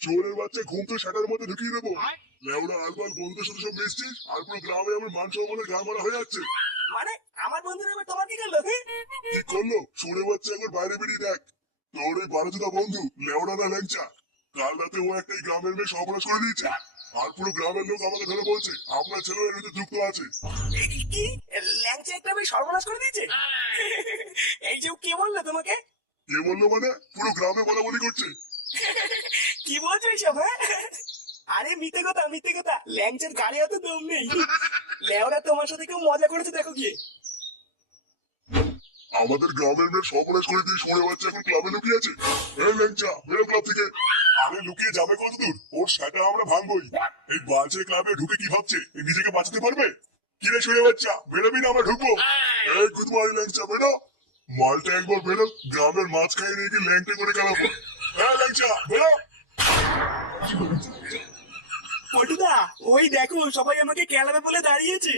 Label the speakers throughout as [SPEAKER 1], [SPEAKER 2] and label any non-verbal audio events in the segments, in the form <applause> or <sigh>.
[SPEAKER 1] চোরের বাচ্চা ঘুম তো শাটার মধ্যে ঢুকিয়ে দেবো। লেওড়া আলবাল বন্ধুদের সাথে সব মিশছিস, আর পুরো গ্রামে আমার মান সম্মানের গা মারা হয়ে যাচ্ছে।
[SPEAKER 2] মানে আমার বন্ধুরা এবার তোমার কি করল?
[SPEAKER 1] কি করল চোরের বাচ্চা একবার বাইরে বেরিয়ে দেখ। তোর ওই বারোজোদা বন্ধু লেওড়া না ল্যাংচা। কাল রাতে ও একটা গ্রামের মেয়ে সর্বনাশ করে দিয়েছে। আর পুরো গ্রামের লোক আমাকে ধরে বলছে আপনার ছেলে এর ভিতরে যুক্ত আছে।
[SPEAKER 2] কি- ল্যাংচা একটা বেশ সর্বনাশ করে দিয়েছে? এই যে কে বলল তোমাকে?
[SPEAKER 1] কে বলল মানে? পুরো গ্রামে বলা বলি করছে। <laughs>
[SPEAKER 2] কি বলছো এইসব হ্যাঁ? আরে মিথ্যে কথা মিথ্যে কথা। ল্যাংচার গাড়ি অত দম নেই। লেওরা তোমার সাথে কেউ মজা করেছে দেখো গিয়ে।
[SPEAKER 1] আমাদের গ্রামের মেয়ের সর্বনাশ করে দিয়ে সরে বাচ্চা এখন ক্লাবে লুকিয়ে আছে? ক্লাব থেকে। আরে লুকিয়ে যাবে কত দূর ওর সেটা আমরা ভাঙবই। এই বাজে ক্লাবে ঢুকে কি ভাবছে? নিজেকে বাঁচাতে পারবে? কিরে শুয়ে বাচ্চা বেরোবি না, আমরা ঢুকবো। এই বেরো। মালটা একবার বেরো, গ্রামের মাছ খাইয়ে করে খেলাবো। হ্যাঁ বেরো।
[SPEAKER 2] পটুদা, ওই দেখো, সবাই আমাকে বলে দাঁড়িয়েছে।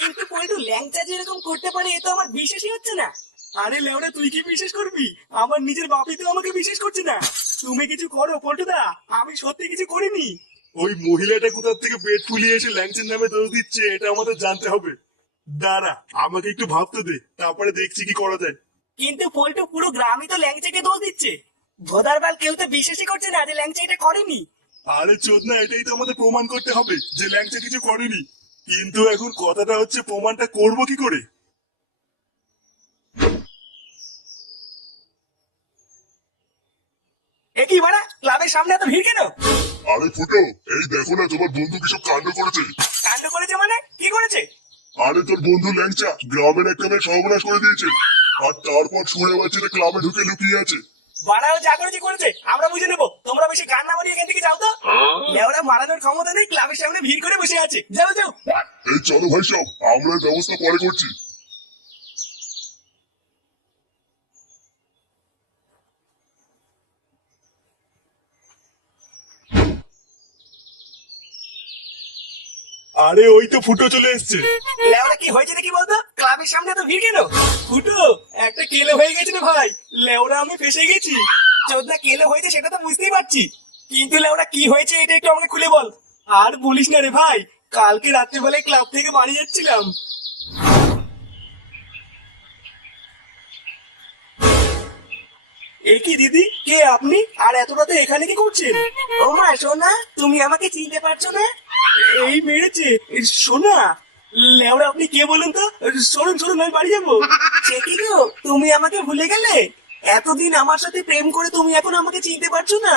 [SPEAKER 2] কিন্তু পল্টু ল্যাংচা যেরকম করতে পারে, এ তো আমার বিশ্বাসই হচ্ছে না। আরে লেওরা তুই কি বিশ্বাস করবি? আমার নিজের বাপি তো আমাকে বিশ্বাস করছে না। তুমি কিছু করো পল্টুদা। আমি সত্যি কিছু করিনি।
[SPEAKER 3] ওই মহিলাটা কোথার থেকে পেট ফুলিয়ে এসে ল্যাংচের নামে দোষ দিচ্ছে এটা আমাদের জানতে হবে। দাঁড়া আমাকে একটু ভাবতে দে তারপরে দেখছি কি করা যায়।
[SPEAKER 2] কিন্তু পল্টু পুরো গ্রামই তো ল্যাংচাকে দোষ দিচ্ছে। ভোদার বাল কেউ তো বিশ্বাসই করছে না যে ল্যাংচা এটা করেনি।
[SPEAKER 3] আরে চোদ না এটাই তো আমাদের প্রমাণ করতে হবে যে ল্যাংচা কিছু করেনি। কিন্তু এখন কথাটা হচ্ছে প্রমাণটা করব কি করে?
[SPEAKER 2] একই বাড়া? ক্লাবের সামনে এত ভিড় কেন?
[SPEAKER 1] আরে ফুটো এই দেখো না তোমার বন্ধু কিসব কাণ্ড করেছে।
[SPEAKER 2] কাণ্ড করেছে মানে? কি করেছে?
[SPEAKER 1] আরে তোর বন্ধু ল্যাংচা গ্রামের একটা মেয়ে সর্বনাশ করে দিয়েছে। আর তারপর শুয়ে বাচ্চাটা ক্লাবে ঢুকে লুকিয়ে আছে।
[SPEAKER 2] বাড়াও যা করেছে করেছে। আমরা বুঝে নেব। তোমরা বেশি গান না মারিয়ে এখান থেকে যাও তো। লেওরা মারানোর ক্ষমতা নেই ক্লাবের সামনে ভিড় করে বসে আছে। যাও যাও।
[SPEAKER 1] এই চলো ভাই সব আমরা ব্যবস্থা পরে করছি।
[SPEAKER 3] আরে ওই তো ফুটো চলে এসছে।
[SPEAKER 2] লেওরা কি হয়েছে নাকি বলতো? ক্লাবের সামনে তো ভিড় কেন? ফুটো একটা কেলো হয়ে গেছে রে ভাই। লেওরা আমি ফেসে গেছি। চোদ্দা কেলো হয়েছে সেটা তো বুঝতেই পারছি। কিন্তু লেওরা কি হয়েছে এটা একটু আমাকে খুলে বল। আর বলিস না রে ভাই কালকে রাত্রিবেলায় ক্লাব থেকে বাড়ি যাচ্ছিলাম। এ কি দিদি? কে আপনি? আর এত রাতে এখানে কি করছেন? ও মা সোনা তুমি আমাকে চিনতে পারছ না? এই মেরেছে। লেওরা, আপনি কে তো? সরুন সরুন, আমি বাড়ি যাব। তুমি আমাকে ভুলে গেলে? এতদিন আমার সাথে প্রেম করে তুমি এখন আমাকে চিনতে পারছ না?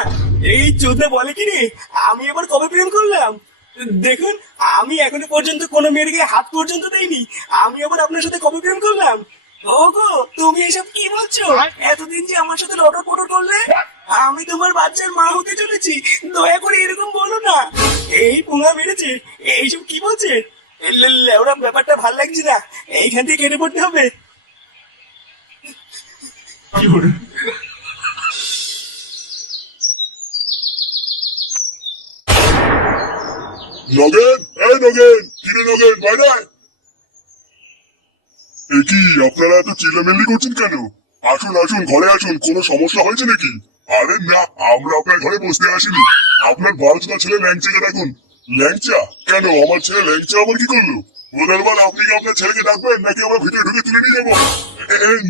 [SPEAKER 2] এই বলে কি আমি এবার কবে প্রেম করলাম? দেখুন, আমি এখনও পর্যন্ত কোনো মেয়ের হাত পর্যন্ত দেইনি। আমি আবার আপনার সাথে কবে প্রেম করলাম? ওগো, তুমি এসব কি বলছো? এতদিন যে আমার সাথে লটর পটর করলে? আমি তোমার বাচ্চার মা হতে চলেছি। পুঙা মেরেছে এইসব কি বলছে? লেওড়া ব্যাপারটা ভালো লাগছে না। এইখান থেকে কেটে পড়তে হবে।
[SPEAKER 1] নগেন এই নগেন কিরে নগেন বাইরে এ কি আপনারা এত চিল্লামিল্লি করছেন কেন? আসুন আসুন ঘরে আসুন কোনো সমস্যা হয়েছে নাকি? আরে না আমরা আপনার ঘরে বসতে আসিনি। আপনার বারোটা ছেলে ল্যাংচাকে ডাকুন ল্যাংচা কেন? আমার ছেলে ল্যাংচা আবার কি করল? বোধবার আপনি কি আপনার ছেলেকে ডাকবেন নাকি আমার ভিতরে ঢুকে তুলে নিয়ে যাব?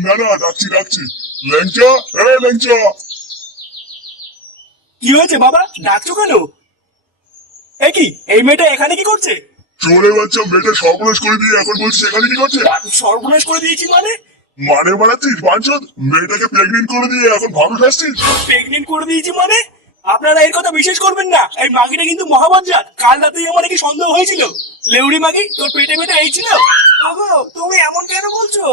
[SPEAKER 1] না না ডাকছি ডাকছি। ল্যাংচা এ ল্যাংচা
[SPEAKER 2] কি হয়েছে বাবা? ডাকছো কেন? এ কি এই মেয়েটা এখানে কি করছে?
[SPEAKER 1] চোরে বাচ্চা মেয়েটা সর্বনাশ করে দিয়ে এখন বলছি সেখানে কি করছে?
[SPEAKER 2] সর্বনাশ করে দিয়েছি মানে?
[SPEAKER 1] মানে বানাচ্ছিস? বাঞ্চদ মেয়েটাকে প্রেগনেন্ট করে দিয়ে এখন ভালো খাচ্ছিস
[SPEAKER 2] প্রেগনেন্ট করে দিয়েছি মানে? আপনারা এর কথা বিশ্বাস করবেন না। এই মাগিটা কিন্তু মহাবজ্জাত। কাল রাতেই আমার কি সন্দেহ হয়েছিল। লেউড়ি মাগি তোর পেটে পেটে এই ছিল? তুমি এমন কেন বলছো?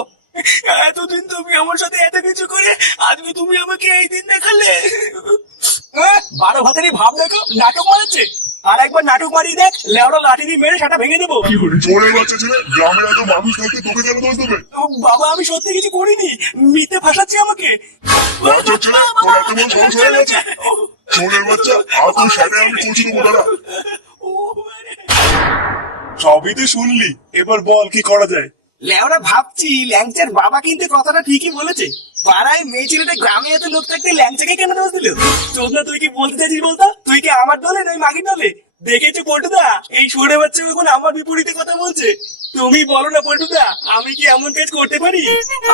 [SPEAKER 2] এতদিন তুমি আমার সাথে এত কিছু করে আজকে তুমি আমাকে এই দিন দেখালে। আহ, বারো ভাতেরই ভাব দেখো নাটক মারাচ্ছে। আর একবার নাটক মারিয়ে দেখ লেওড়া লাঠি দিয়ে মেরে সেটা ভেঙে দেবো।
[SPEAKER 1] চোরে বাচ্চা ছেলে গ্রামের এত মানুষ থাকতে তোকে কেন দোষ দেবে?
[SPEAKER 2] বাবা আমি সত্যি কিছু করিনি। মিথ্যে ফাঁসাচ্ছে আমাকে।
[SPEAKER 1] বাচ্চা ছেলে তোর এত বড় সমস্যা হয়ে গেছে। চোরের বাচ্চা, আর তোর আমি দাঁড়া
[SPEAKER 3] সবই তো শুনলি, এবার বল কি করা যায়।
[SPEAKER 2] লেওরা ভাবছি, ল্যাংচার বাবা কিন্তু কথাটা ঠিকই বলেছে। পাড়ায় মেয়ে ছেলেটা গ্রামে এত লোক থাকতে ল্যাংচাকে কেন দোষ দিল? চোদনা তুই কি বলতে চাইছিস বলতো? তুই কি আমার দলে নয় মাগির দলে? দেখেছ পল্টুদা? এই সরে বাচ্চা এখন আমার বিপরীতে কথা বলছে। তুমি বলো না পল্টুদা আমি কি এমন কাজ করতে পারি?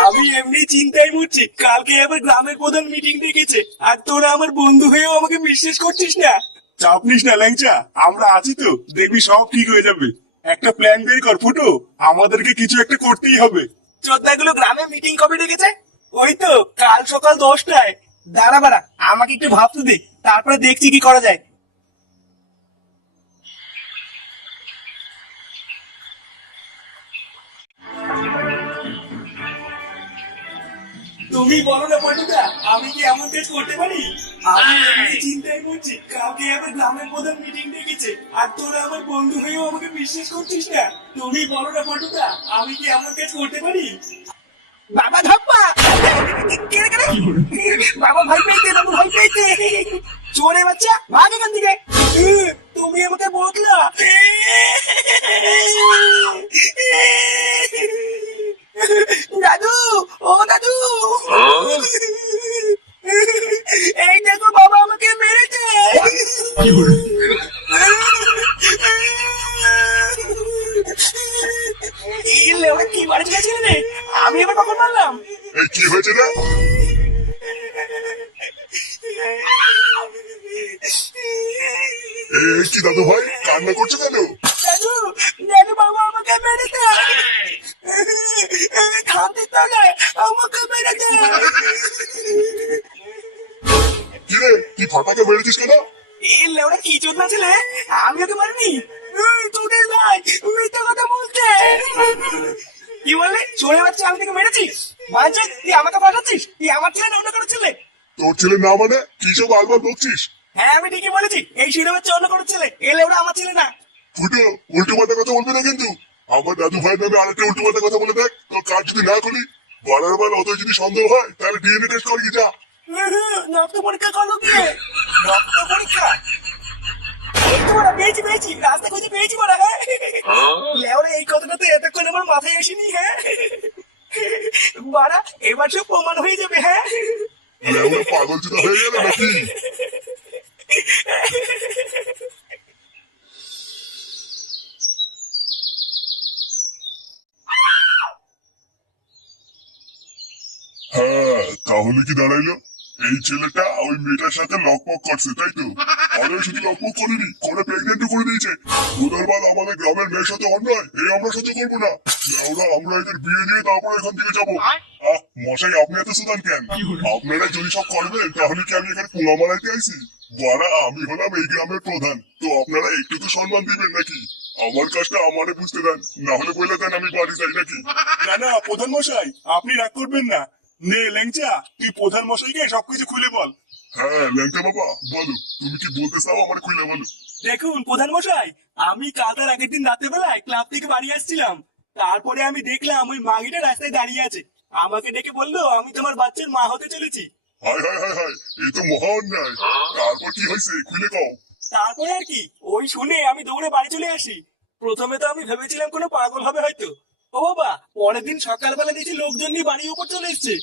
[SPEAKER 2] আমি এমনি চিন্তায় মরছি। কালকে আবার গ্রামের প্রধান মিটিং ডেকেছে আর তোরা আমার বন্ধু হয়েও আমাকে বিশ্বাস করছিস না।
[SPEAKER 3] চাপ নিস না ল্যাংচা। আমরা আছি তো দেখবি সব ঠিক হয়ে যাবে। একটা প্ল্যান বের কর ফুটো। আমাদেরকে কিছু একটা করতেই হবে।
[SPEAKER 2] চোদ্দাগুলো গ্রামে মিটিং কবে ডেকেছে? ওই তো কাল সকাল দশটায়। দাঁড়া বাড়া আমাকে একটু ভাবতে দে। তারপরে দেখছি কি করা যায়। তুমি বলো না পটুদা আমি কি এমন কাজ করতে পারি? আমি এমনি চিন্তায় করছি কাউকে আমার গ্রামের প্রধান মিটিং ডেকেছে আর তোরা আমার বন্ধু হয়েও আমাকে বিশ্বাস করছিস না। তুমি বলো না পটুদা আমি কি এমন কাজ করতে পারি? বাবা ধাপ্পা গেছিল রে আমি এবার কখন মারলাম?
[SPEAKER 1] কি হয়েছে রে? কি দাদু ভাই? কান্না করছ কেন?
[SPEAKER 2] দাদু দাদু বাবা আমাকে মেরেছে থামতে তলে আমাকে মেরেছে
[SPEAKER 1] কি ফাটাকে মেরেছিস কেন?
[SPEAKER 2] এই লেওড়া কি না ছিলে আমি ওকে মারিনি। তোদের ভাই মিথ্যা কথা বলছে। কি বললি? চোরে বাচ্চা আমি তোকে মেরেছিস বাঞ্চা তুই আমাকে পাঠাচ্ছিস? তুই আমার ছেলে না অন্য কোনো ছেলে?
[SPEAKER 1] তোর ছেলে না মানে? কি সব আলবার বকছিস?
[SPEAKER 2] হ্যাঁ আমি ঠিকই বলেছি। এই শিরে বাচ্চা অন্য কোনো ছেলে। এ লেওড়া আমার ছেলে না।
[SPEAKER 1] ফুটো উল্টো পাল্টা কথা বলবি না কিন্তু। আমার দাদু ভাইয়ের নামে আরেকটা উল্টো পাল্টা কথা বলে দেখ। তোর কাজ যদি না করি বাড়ার বার অত যদি সন্দেহ হয় তাহলে ডিএনএ টেস্ট করি যা।
[SPEAKER 2] রক্ত পরীক্ষা করল কি রক্ত পরীক্ষা? বড়া, পেয়েছি পেয়েছি। রাস্তা খুঁজে পেয়েছি বড়া হ্যাঁ। লেওরা এই কথাটা তো এতক্ষণ আমার মাথায় আসেনি হ্যাঁ। বাড়া এবার সব প্রমাণ হয়ে যাবে হ্যাঁ।
[SPEAKER 1] লেউড়া পাগল চুদা হয়ে গেল নাকি? হ্যাঁ তাহলে কি দাঁড়াইলো? এই ছেলেটা ওই মেয়েটার সাথে লকপক করছে তাই তো? আরে শুধু লকপক করিনি করে প্রেগনেন্টও করে দিয়েছে। উদারবাদ আমাদের গ্রামের মেয়ের সাথে অন্যায় এই আমরা সহ্য করব না। লেউড়া আমরা এদের বিয়ে দিয়ে তারপরে এখান থেকে যাব। আহ মশাই আপনি এত সুদান কেন? আপনারা যদি সব করবেন তাহলে কি আমি এখানে পোঙা মারাইতে আইছি বাড়া আমি হলাম এই গ্রামের প্রধান। তো আপনারা একটু তো সম্মান দিবেন নাকি? আমার কাজটা আমারে বুঝতে দেন না হলে বলে দেন আমি বাড়ি যাই নাকি?
[SPEAKER 3] না না প্রধান মশাই আপনি রাগ করবেন না। নে ল্যাংচা তুই প্রধান মশাইকে সবকিছু খুলে বল।
[SPEAKER 1] হ্যাঁ ল্যাংটা বাবা বলো তুমি কি বলতে চাও আমার খুলে বলো?
[SPEAKER 2] দেখুন প্রধান মশাই আমি কাল তার আগের দিন রাতে বেলায় ক্লাব থেকে বাড়ি আসছিলাম। তারপরে আমি দেখলাম ওই মাগিটা রাস্তায় দাঁড়িয়ে আছে। আমাকে ডেকে বলল আমি তোমার বাচ্চার মা হতে চলেছি।
[SPEAKER 1] হায় হায় হায় হায় এই তো মহা অন্যায় তারপর কি হয়েছে খুলে কও।
[SPEAKER 2] তারপরে আর কি ওই শুনে আমি দৌড়ে বাড়ি চলে আসি। প্রথমে তো আমি ভেবেছিলাম কোনো পাগল হবে হয়তো। ও বাবা পরের দিন সকালবেলা দেখি লোকজন নিয়ে বাড়ির উপর চলে এসছে।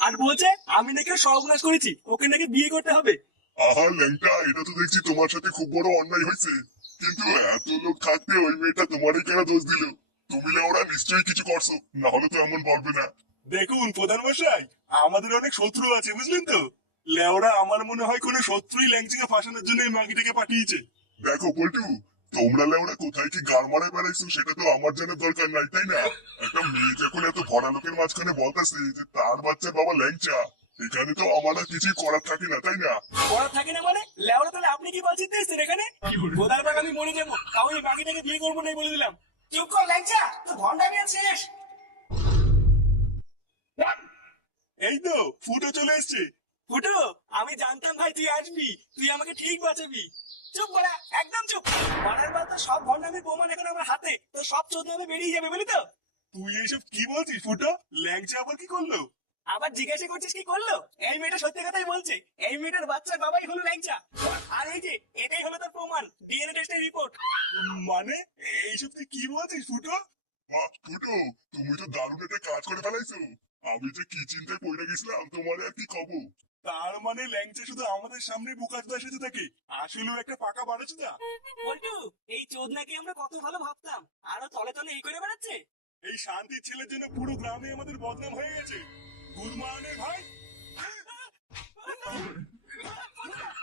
[SPEAKER 2] আর বলছে আমি নাকি সর্বনাশ করেছি ওকে নাকি বিয়ে করতে হবে।
[SPEAKER 1] আহা ল্যাংটা এটা তো দেখছি তোমার সাথে খুব বড় অন্যায় হয়েছে। কিন্তু এত লোক থাকতে ওই মেয়েটা তোমারই কেন দোষ দিল? তুমি ওরা নিশ্চয়ই কিছু করছ না হলে তো এমন বলবে না।
[SPEAKER 3] দেখুন প্রধান মশাই আমাদের অনেক শত্রু আছে বুঝলেন তো? লেওরা আমার মনে হয় কোনো শত্রুই ল্যাংচাকে ফাঁসানোর জন্য এই মাগিটাকে পাঠিয়েছে।
[SPEAKER 1] দেখো পল্টু তোমরা লেওরা কোথায় কি গার মারায় বেড়াইছো? সেটা তো আমার জানার দরকার নাই তাই না? একটা মেয়ে যখন এত ভরা লোকের মাঝখানে বলতেছে যে তার বাচ্চার বাবা ল্যাংচা। এখানে তো আমার আর কিছুই করার থাকে না তাই না?
[SPEAKER 2] পড়া থাকে না মানে? লেওড়া তাহলে আপনি কি বলছেন এসছেন এখানে? গোদার বাগ আমি মরে যাব। তাও এই বাকিটাকে বিয়ে করব না বলে দিলাম। চুপ কর ল্যাংচা তো ভন্ডামি আর শেষ
[SPEAKER 3] এই তো ফুটো চলে এসছে।
[SPEAKER 2] ফুটো আমি জানতাম ভাই তুই আসবি তুই আমাকে ঠিক বাঁচাবি। চুপ করা একদম চুপ। মরার বার তো সব ভন্ডামির প্রমাণ এখন আমার হাতে তো সব চোদ্দ বেরিয়ে যাবে বলি তো।
[SPEAKER 3] তুই এইসব কি বলছিস ফুটো? ল্যাংচা আবার কি করল?
[SPEAKER 2] আবার জিজ্ঞাসা করছিস কি করল? এই মেয়েটা সত্যি কথাই বলছে এই মেয়েটার বাচ্চার বাবাই হলো ল্যাংচা। আর এই যে এটাই হলো তার প্রমাণ ডিএনএ টেস্টের রিপোর্ট
[SPEAKER 3] মানে? এইসব তুই কি বলছিস ফুটো?
[SPEAKER 1] বাহ ফুটো তুমি তো দারুণ একটা কাজ করে ফেলাইছো। আমি যে কি চিন্তায় পড়ে গেছিলাম তোমার আর কি কব
[SPEAKER 3] তার মানে ল্যাংচা শুধু আমাদের সামনে বোকাচোদা এসেছে থাকে। আসলেও একটা পাকা বাড়াচোদা
[SPEAKER 2] বল্টু এই চোদ নাকি আমরা কত ভালো ভাবতাম। আরও তলে তলে এই করে বেড়াচ্ছে।
[SPEAKER 3] এই শান্তির ছেলের জন্য পুরো গ্রামে আমাদের বদনাম হয়ে গেছে। গুড মর্নিং ভাই। <laughs>